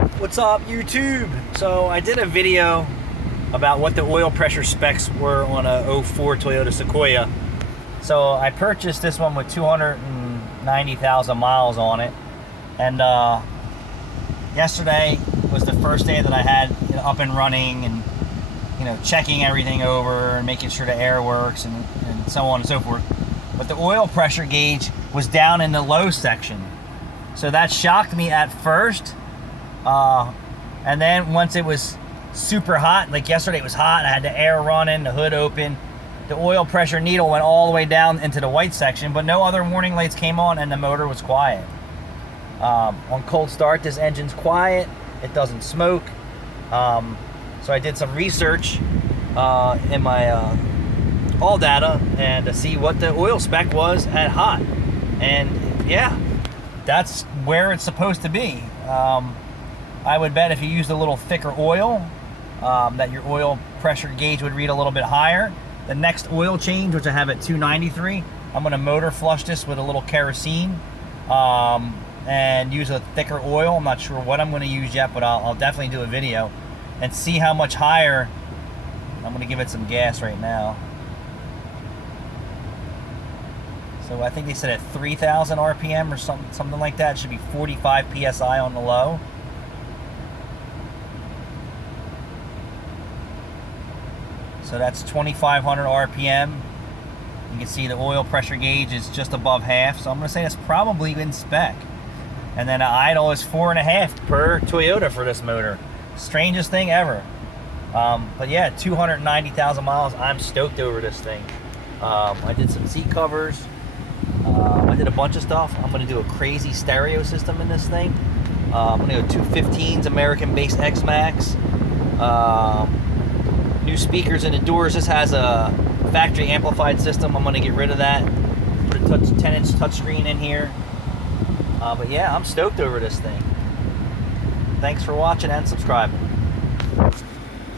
What's up, YouTube? So I did a video about what the oil pressure specs were on a '04 Toyota Sequoia. So I purchased this one with 290,000 miles on it, and yesterday was the first day that I had it up and running, and checking everything over and making sure the air works and so on and so forth. But the oil pressure gauge was down in the low section, so that shocked me at first. And then once it was super hot, like yesterday it was hot, I had the air running, the hood open, the oil pressure needle went all the way down into the white section, but no other warning lights came on and the motor was quiet. On cold start, this engine's quiet, it doesn't smoke. So I did some research in my all data and to see what the oil spec was at hot, and yeah, that's where it's supposed to be. I would bet if you used a little thicker oil, that your oil pressure gauge would read a little bit higher. The next oil change, which I have at 293, I'm going to motor flush this with a little kerosene and use a thicker oil. I'm not sure what I'm going to use yet, but I'll definitely do a video and see how much higher. I'm going to give it some gas right now. So I think they said at 3,000 RPM or something like that. It should be 45 PSI on the low. So that's 2,500 RPM. You can see the oil pressure gauge is just above half. So I'm going to say that's probably in spec. And then the idle is 4.5 per Toyota for this motor. Strangest thing ever. But yeah, 290,000 miles. I'm stoked over this thing. I did some seat covers. I did a bunch of stuff. I'm going to do a crazy stereo system in this thing. I'm going to go 215s American Bass X-Max. New speakers in the doors. This has a factory amplified system. I'm going to get rid of that. Put a 10-inch touchscreen in here. But yeah, I'm stoked over this thing. Thanks for watching and subscribing.